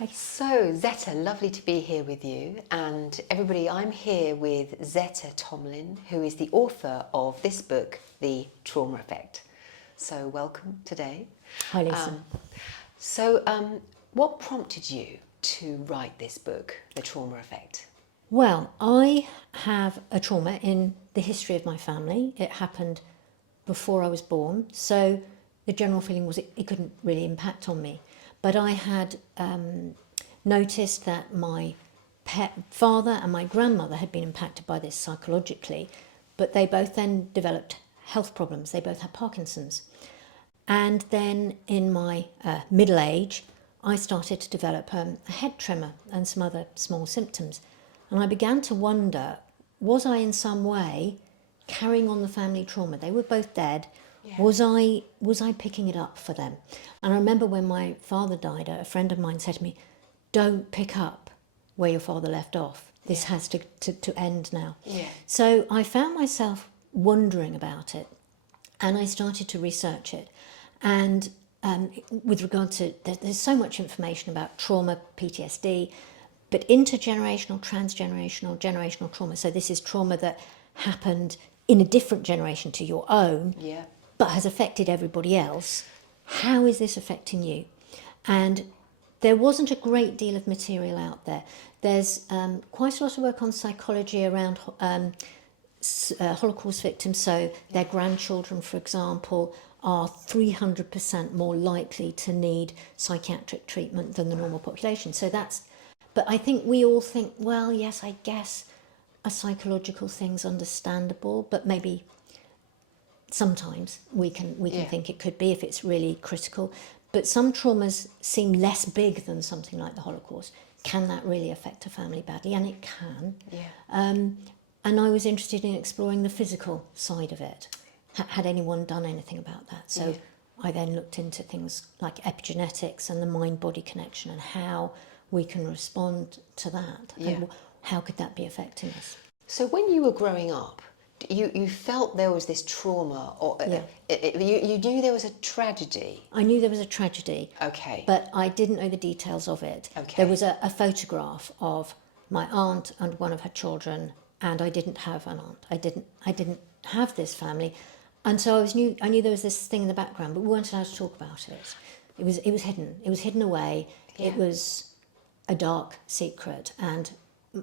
Hi. So, Zetta, lovely to be here with you. And everybody, I'm here with Zetta Thomelin, who is the author of this book, The Trauma Effect. So, welcome today. Hi, Lisa. What prompted you to write this book, The Trauma Effect? Well, I have a trauma in the history of my family. It happened before I was born, so the general feeling was it couldn't really impact on me. But I had noticed that my father and my grandmother had been impacted by this psychologically, but they both then developed health problems. They both had Parkinson's. And then in my middle age, I started to develop a head tremor and some other small symptoms. And I began to wonder, was I in some way carrying on the family trauma? They were both dead. Yeah. Was I picking it up for them? And I remember when my father died, a friend of mine said to me, don't pick up where your father left off. This has to end now. Yeah. So I found myself wondering about it, and I started to research it. And with regard to, there's so much information about trauma, PTSD, but intergenerational, transgenerational, generational trauma. So this is trauma that happened in a different generation to your own, Yeah. but has affected everybody else. How is this affecting you? And there wasn't a great deal of material out there. There's quite a lot of work on psychology around Holocaust victims. So their grandchildren, for example, are 300% more likely to need psychiatric treatment than the normal population. So that's, but I think we all think, well, yes, I guess a psychological thing's understandable, but maybe sometimes we can think it could be if it's really critical. But some traumas seem less big than something like the Holocaust. Can that really affect a family badly? And it can. Yeah. And I was interested in exploring the physical side of it. Had anyone done anything about that? So I then looked into things like epigenetics and the mind-body connection and how we can respond to that. Yeah. And how could that be affecting us? So when you were growing up, you felt there was this trauma, or you knew there was a tragedy? I knew there was a tragedy. Okay. But I didn't know the details of it. Okay. There was a photograph of my aunt and one of her children, and I didn't have an aunt. I didn't have this family. And so I knew there was this thing in the background, but we weren't allowed to talk about it. It was hidden. It was hidden away. Yeah. It was a dark secret, and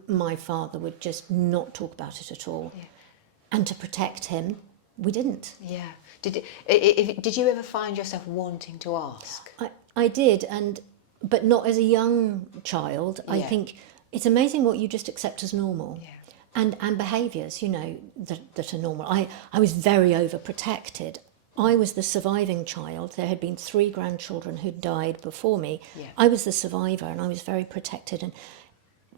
my father would just not talk about it at all. Yeah. And to protect him, we didn't. Yeah. Did you ever find yourself wanting to ask? I did, but not as a young child. I think it's amazing what you just accept as normal. Yeah. And behaviours, that are normal. I was very overprotected. I was the surviving child. There had been 3 grandchildren who'd died before me. Yeah. I was the survivor, and I was very protected, and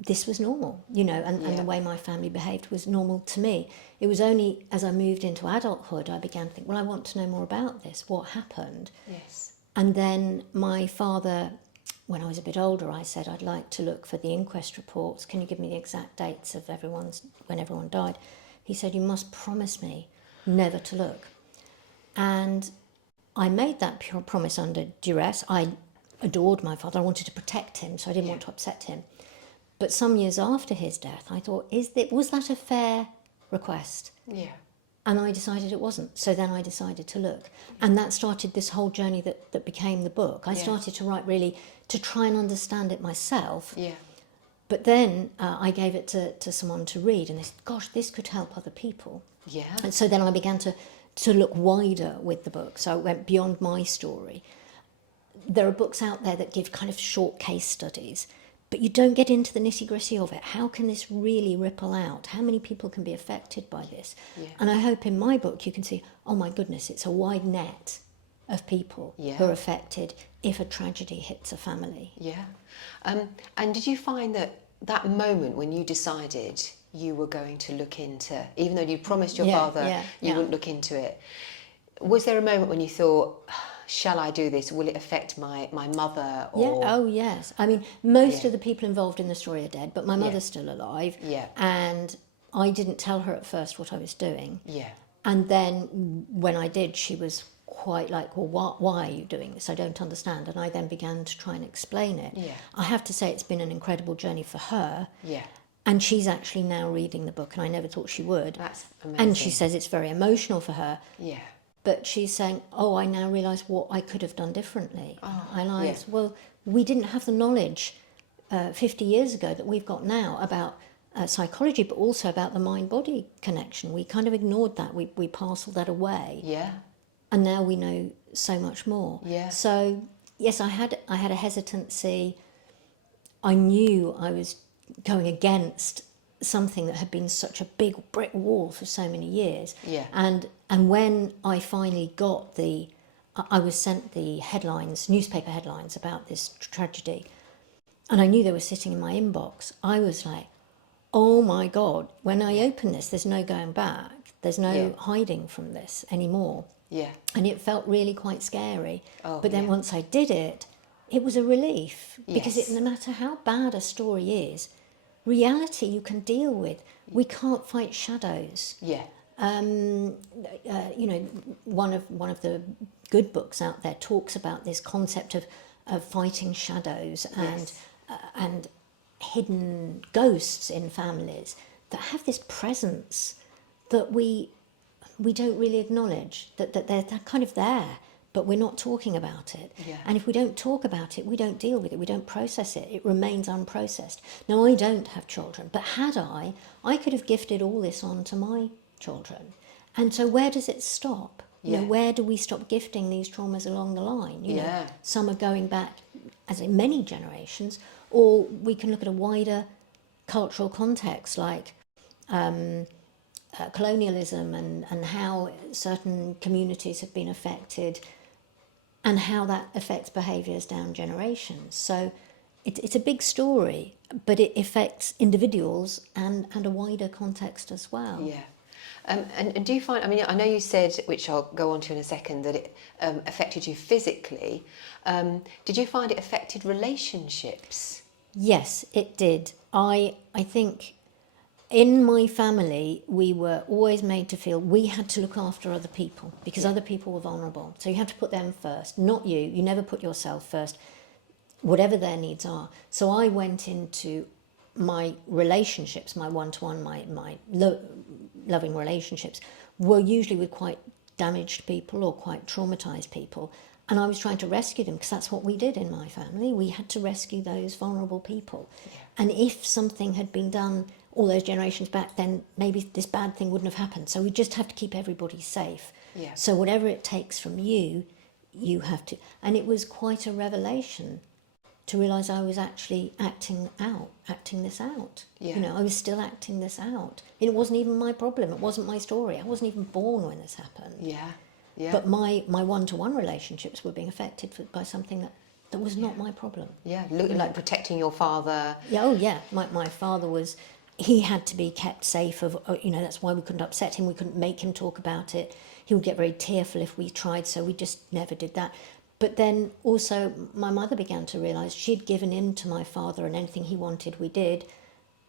this was normal, and the way my family behaved was normal to me. It was only as I moved into adulthood I began to think, well, I want to know more about this. What happened? Yes. And then my father, when I was a bit older, I said, I'd like to look for the inquest reports. Can you give me the exact dates of when everyone died? He said, you must promise me never to look. And I made that pure promise under duress. I adored my father. I wanted to protect him, so I didn't want to upset him. But some years after his death, I thought, was that a fair request? Yeah. And I decided it wasn't. So then I decided to look. And that started this whole journey that became the book. I started to write really to try and understand it myself. Yeah. But then I gave it to someone to read, and they said, gosh, this could help other people. Yeah. And so then I began to look wider with the book. So I went beyond my story. There are books out there that give kind of short case studies, but you don't get into the nitty-gritty of it. How can this really ripple out? How many people can be affected by this? Yeah. And I hope in my book you can see, oh my goodness, it's a wide net of people who are affected if a tragedy hits a family. Yeah. And did you find that moment when you decided you were going to look into, even though you promised your father you wouldn't look into it, was there a moment when you thought, shall I do this? Will it affect my mother? Or... Yeah. Oh, yes. I mean, most of the people involved in the story are dead, but my mother's still alive. Yeah. And I didn't tell her at first what I was doing. Yeah. And then when I did, she was quite like, well, why are you doing this? I don't understand. And I then began to try and explain it. Yeah. I have to say it's been an incredible journey for her. Yeah. And she's actually now reading the book, and I never thought she would. That's amazing. And she says it's very emotional for her. Yeah. But she's saying, oh, I now realise what I could have done differently. Oh, and I yeah. well, we didn't have the knowledge 50 years ago that we've got now about psychology, but also about the mind-body connection. We kind of ignored that. We parcelled that away. Yeah. And now we know so much more. Yeah. So, yes, I had a hesitancy. I knew I was going against something that had been such a big brick wall for so many years. Yeah. And when I finally got I was sent the newspaper headlines about this tragedy, and I knew they were sitting in my inbox, I was like, oh my God, when I open this, there's no going back. There's no hiding from this anymore. Yeah. And it felt really quite scary. Oh, but then yeah. once I did it, it was a relief. Because Yes. no matter how bad a story is, reality you can deal with. We can't fight shadows. Yeah. One of the good books out there talks about this concept of fighting shadows and hidden ghosts in families that have this presence that we don't really acknowledge, that they're kind of there, but we're not talking about it. Yeah. And if we don't talk about it, we don't deal with it, we don't process it, it remains unprocessed. Now, I don't have children, but had I could have gifted all this on to my children. And so where does it stop? Yeah. Where do we stop gifting these traumas along the line? Yeah. Some are going back, as in many generations, or we can look at a wider cultural context like colonialism and how certain communities have been affected and how that affects behaviours down generations. So it's a big story, but it affects individuals and a wider context as well. Yeah. And do you find, I mean, I know you said, which I'll go on to in a second, that it affected you physically. Did you find it affected relationships? Yes, it did. I think in my family, we were always made to feel we had to look after other people because other people were vulnerable. So you have to put them first, not you. You never put yourself first, whatever their needs are. So I went into my relationships, my one-to-one, my loving relationships, were usually with quite damaged people or quite traumatised people. And I was trying to rescue them because that's what we did in my family. We had to rescue those vulnerable people. Yeah. And if something had been done all those generations back, then maybe this bad thing wouldn't have happened. So we just have to keep everybody safe. Yeah. So whatever it takes from you, you have to. And it was quite a revelation to realise I was actually acting this out. Yeah. I was still acting this out. It wasn't even my problem. It wasn't my story. I wasn't even born when this happened. Yeah. Yeah. But my one-to-one relationships were being affected by something that was not my problem. Yeah, like protecting your father. Yeah, oh yeah. My father he had to be kept safe that's why we couldn't upset him. We couldn't make him talk about it. He would get very tearful if we tried, so we just never did that. But then also my mother began to realise she'd given in to my father, and anything he wanted we did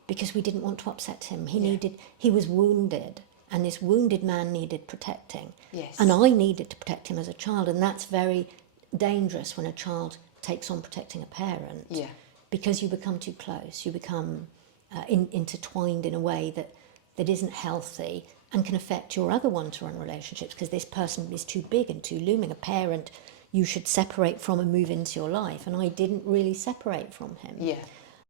because we didn't want to upset him. He was wounded, and this wounded man needed protecting. Yes. And I needed to protect him as a child, and that's very dangerous when a child takes on protecting a parent. Yeah. Because you become too close, you become intertwined in a way that isn't healthy and can affect your other one-to-one relationships because this person is too big and too looming. A parent you should separate from and move into your life, and I didn't really separate from him. Yeah.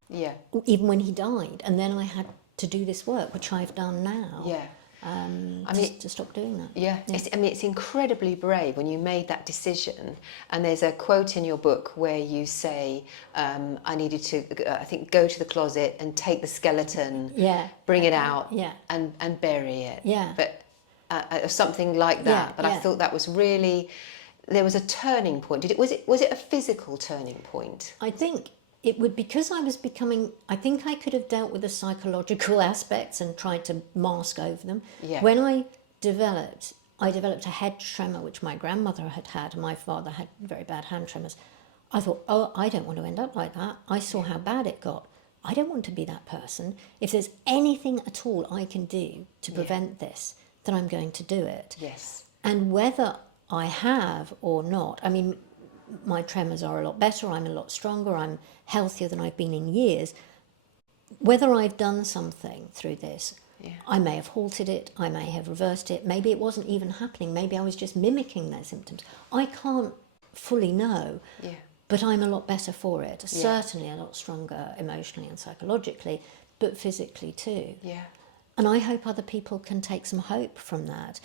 Yeah. Even when he died, and then I had to do this work, which I've done now. Yeah. To stop doing that. Yeah. It's incredibly brave when you made that decision. And there's a quote in your book where you say, I needed to, I think, go to the closet and take the skeleton, bring it out, and bury it. Yeah. But something like that. Yeah, but I thought that was really, there was a turning point. Was it a physical turning point? I think it would, because I was becoming, I think I could have dealt with the psychological aspects and tried to mask over them. Yeah. When I developed a head tremor, which my grandmother had, and my father had very bad hand tremors. I thought, oh, I don't want to end up like that. I saw how bad it got. I don't want to be that person. If there's anything at all I can do to prevent this, then I'm going to do it. Yes. And whether I have or not. I mean, my tremors are a lot better, I'm a lot stronger, I'm healthier than I've been in years. Whether I've done something through this, I may have halted it, I may have reversed it, maybe it wasn't even happening, maybe I was just mimicking their symptoms. I can't fully know, but I'm a lot better for it. Certainly a lot stronger emotionally and psychologically, but physically too. And I hope other people can take some hope from that.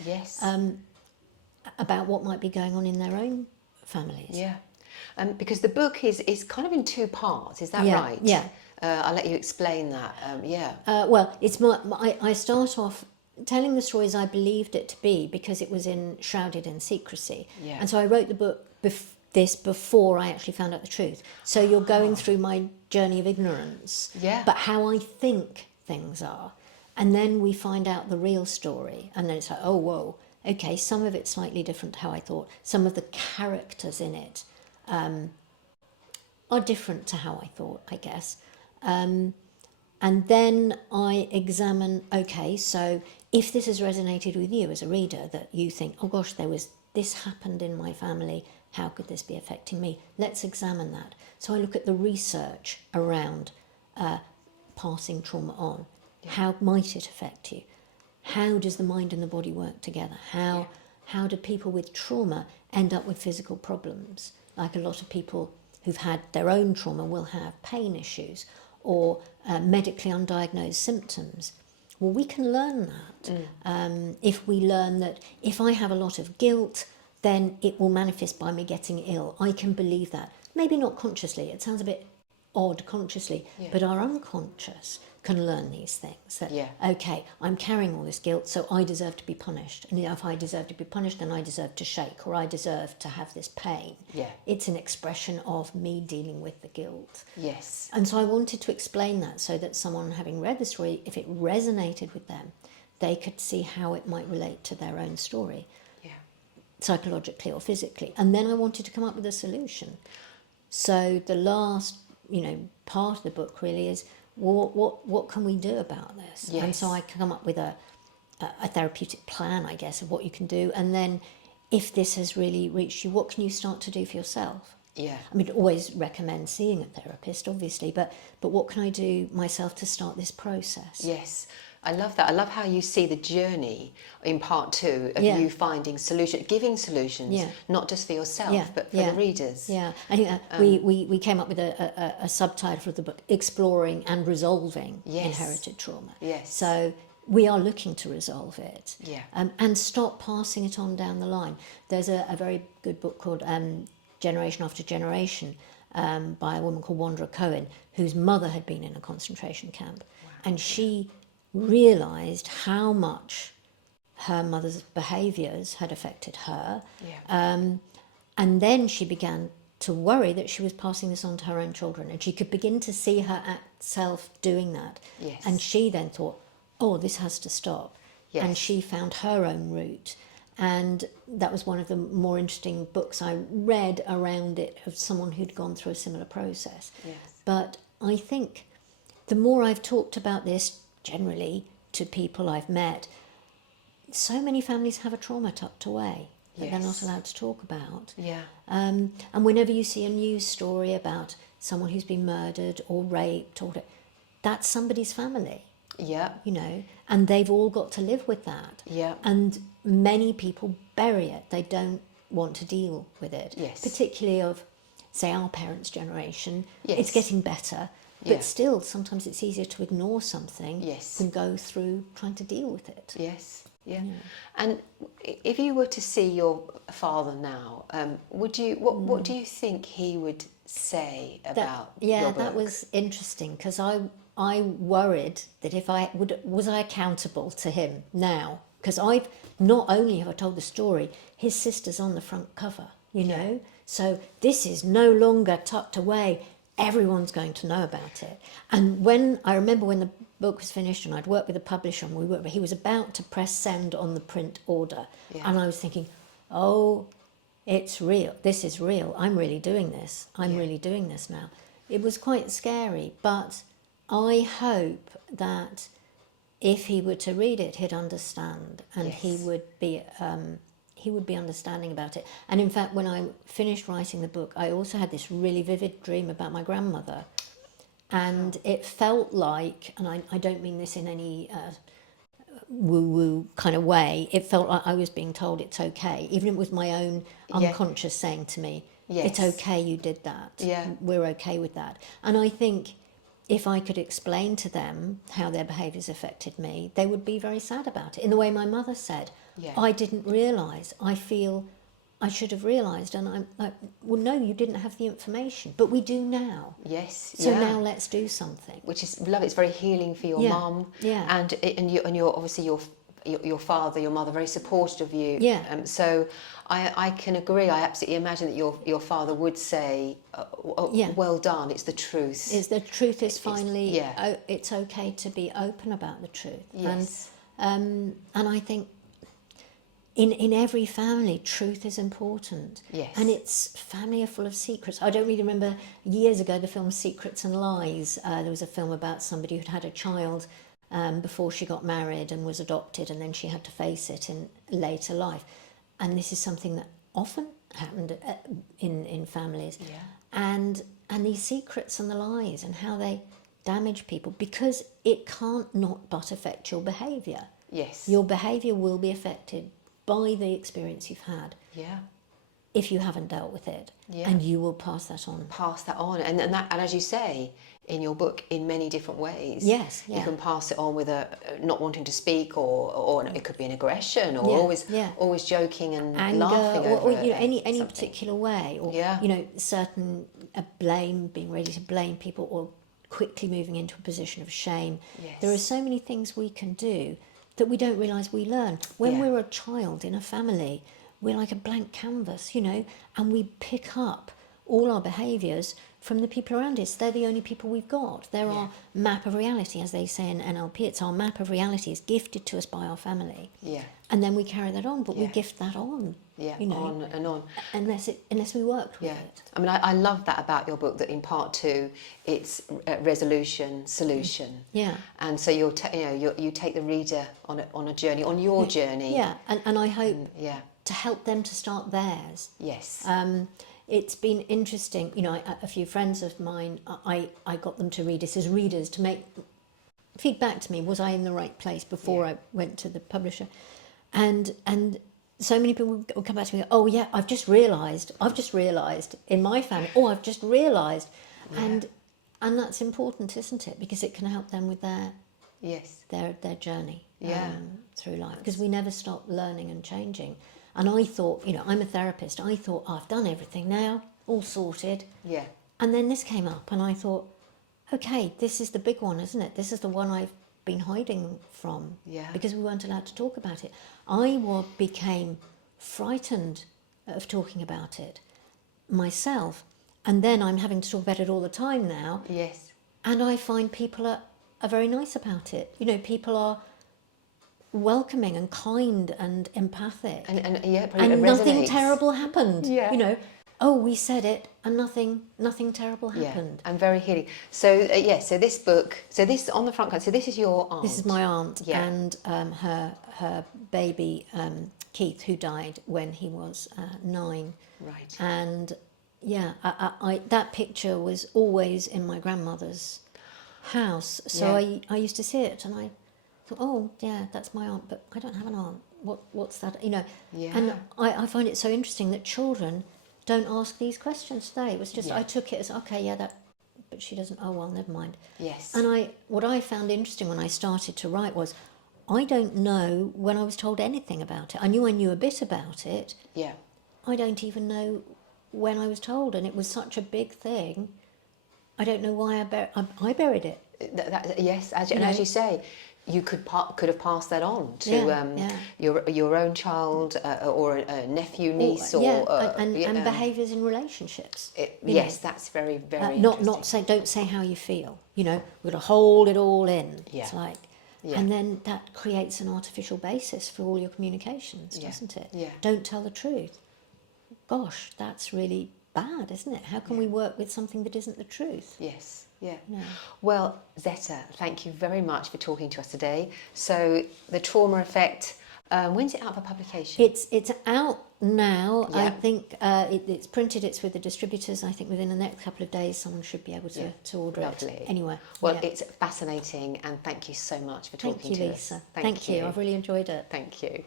About what might be going on in their own families. Because the book is kind of in two parts, is that right? I'll let you explain that. Well, it's I start off telling the stories I believed it to be because it was shrouded in secrecy. And so I wrote the book before I actually found out the truth. So you're going through my journey of ignorance, but how I think things are. And then we find out the real story. And then it's like, oh, whoa, okay, some of it's slightly different to how I thought. Some of the characters in it are different to how I thought, I guess. And then I examine, okay, so if this has resonated with you as a reader, that you think, oh gosh, this happened in my family, how could this be affecting me? Let's examine that. So I look at the research around passing trauma on. How might it affect you? How does the mind and the body work together? How do people with trauma end up with physical problems? Like a lot of people who've had their own trauma will have pain issues or medically undiagnosed symptoms. Well, we can learn that. If we learn that if I have a lot of guilt, then it will manifest by me getting ill. I can believe that. Maybe not consciously. It sounds a bit odd consciously, but our unconscious can learn these things. That, okay, I'm carrying all this guilt, so I deserve to be punished. And if I deserve to be punished, then I deserve to shake, or I deserve to have this pain. It's an expression of me dealing with the guilt. And so I wanted to explain that so that someone having read the story, if it resonated with them, they could see how it might relate to their own story, psychologically or physically. And then I wanted to come up with a solution. So the last, part of the book really is, what can we do about this? And so I come up with a therapeutic plan, I guess, of what you can do. And then if this has really reached you, what can you start to do for yourself? I mean, always recommend seeing a therapist, obviously, but what can I do myself to start this process? I love that. I love how you see the journey in part two of you finding giving solutions, not just for yourself, but for the readers. I think we came up with a subtitle for the book, Exploring and Resolving Inherited Trauma. So we are looking to resolve it and stop passing it on down the line. There's a very good book called Generation After Generation by a woman called Wanda Cohen, whose mother had been in a concentration camp. And she realised how much her mother's behaviours had affected her. And then she began to worry that she was passing this on to her own children, and she could begin to see herself doing that. And she then thought, oh, this has to stop. And she found her own route. And that was one of the more interesting books I read around it, of someone who'd gone through a similar process. But I think the more I've talked about this generally to people I've met, so many families have a trauma tucked away that they're not allowed to talk about. And whenever you see a news story about someone who's been murdered or raped, that's somebody's family. And they've all got to live with that. And many people bury it. They don't want to deal with it. Particularly of, say, our parents' generation. It's getting better. But still, sometimes it's easier to ignore something than go through trying to deal with it. And if you were to see your father now, what do you think he would say about your book? That was interesting, because I worried that if was I accountable to him now? Because I've not only have I told the story, his sister's on the front cover, so this is no longer tucked away. Everyone's going to know about it. And I remember when the book was finished and I'd worked with a publisher and he was about to press send on the print order. And I was thinking, oh, it's real. This is real. I'm really doing this. I'm really doing this now. It was quite scary, but I hope that if he were to read it, he'd understand, and he would be he would be understanding about it. And in fact, when I finished writing the book, I also had this really vivid dream about my grandmother. And it felt like, and I don't mean this in any woo-woo kind of way, it felt like I was being told it's okay, even if it was my own unconscious saying to me, it's okay, you did that, we're okay with that. And I think if I could explain to them how their behaviours affected me, they would be very sad about it, in the way my mother said, I didn't realise, I feel I should have realised. And I'm like, well, no, you didn't have the information, but we do now. Yes. So now let's do something. Which is love. It's very healing for your mum. Yeah. And you're obviously your father, your mother, very supportive of you. Yeah. So I can agree. I absolutely imagine that your father would say, well done. It's the truth. The truth is finally. It's okay to be open about the truth. Yes. And I think. In every family, truth is important. Yes. And family are full of secrets. I don't really remember years ago the film Secrets and Lies. There was a film about somebody who'd had a child before she got married and was adopted, and then she had to face it in later life. And this is something that often happened in families. Yeah. And these secrets and the lies and how they damage people, because it can't not but affect your behaviour. Yes. Your behaviour will be affected by the experience you've had. Yeah. If you haven't dealt with it. Yeah. And you will pass that on. And as you say in your book, in many different ways. Yes. Yeah. You can pass it on with a not wanting to speak, or it could be an aggression, or always joking and anger, laughing or over any particular way, or certain blame, being ready to blame people, or quickly moving into a position of shame. Yes. There are so many things we can do that we don't realise we learn. When we're a child in a family, we're like a blank canvas, and we pick up all our behaviours from the people around us. They're the only people we've got. They're our map of reality, as they say in NLP. It's our map of reality. It's gifted to us by our family. Yeah. And then we carry that on, but we gift that on. Yeah, on and on. Unless we worked with it. I mean, I love that about your book, that in part 2, it's resolution, solution. Yeah. And so you take the reader on a journey, on your journey. Yeah, and I hope to help them to start theirs. Yes. It's been interesting. A few friends of mine, I got them to read this as readers to make feedback to me. Was I in the right place before I went to the publisher? And so many people would come back to me, oh yeah, I've just realised in my family, I've just realised. And that's important, isn't it? Because it can help them with their journey through life. Because we never stop learning and changing. And I thought, I'm a therapist, I thought, I've done everything now, all sorted. Yeah. And then this came up and I thought, okay, this is the big one, isn't it? This is the one I've been hiding from, because we weren't allowed to talk about it. I became frightened of talking about it myself, and then I'm having to talk about it all the time now. Yes. And I find people are very nice about it. People are welcoming and kind and empathic, and nothing terrible happened. We said it and nothing terrible happened. And very healing. So so this book, this on the front cover, so this is your aunt. This is my aunt, and her baby Keith, who died when he was 9. Right. And I that picture was always in my grandmother's house, so I used to see it, and I thought, oh yeah, that's my aunt, but I don't have an aunt. What's that? And I find it so interesting that children don't ask these questions today. It was just, I took it as, okay, but she doesn't, oh well, never mind. Yes. And what I found interesting when I started to write was, I don't know when I was told anything about it. I knew a bit about it. Yeah. I don't even know when I was told, and it was such a big thing. I don't know why I buried it. Yes, as you say, you could have passed that on to your own child, or a nephew, niece, and behaviours in relationships. Yes, that's very, very don't say how you feel. We've got to hold it all in. Yeah. It's like, and then that creates an artificial basis for all your communications, doesn't it? Yeah. Don't tell the truth. Gosh, that's really bad, isn't it? How can we work with something that isn't the truth? Yes. Yeah. No. Well, Zetta, thank you very much for talking to us today. So, The Trauma Effect, When's it out for publication? It's out now. Yeah. I think it's printed. It's with the distributors. I think within the next couple of days, someone should be able to order Lovely. it. Anyway. Well, it's fascinating, and thank you so much for talking to us. Thank you, Lisa. Thank you. I've really enjoyed it. Thank you.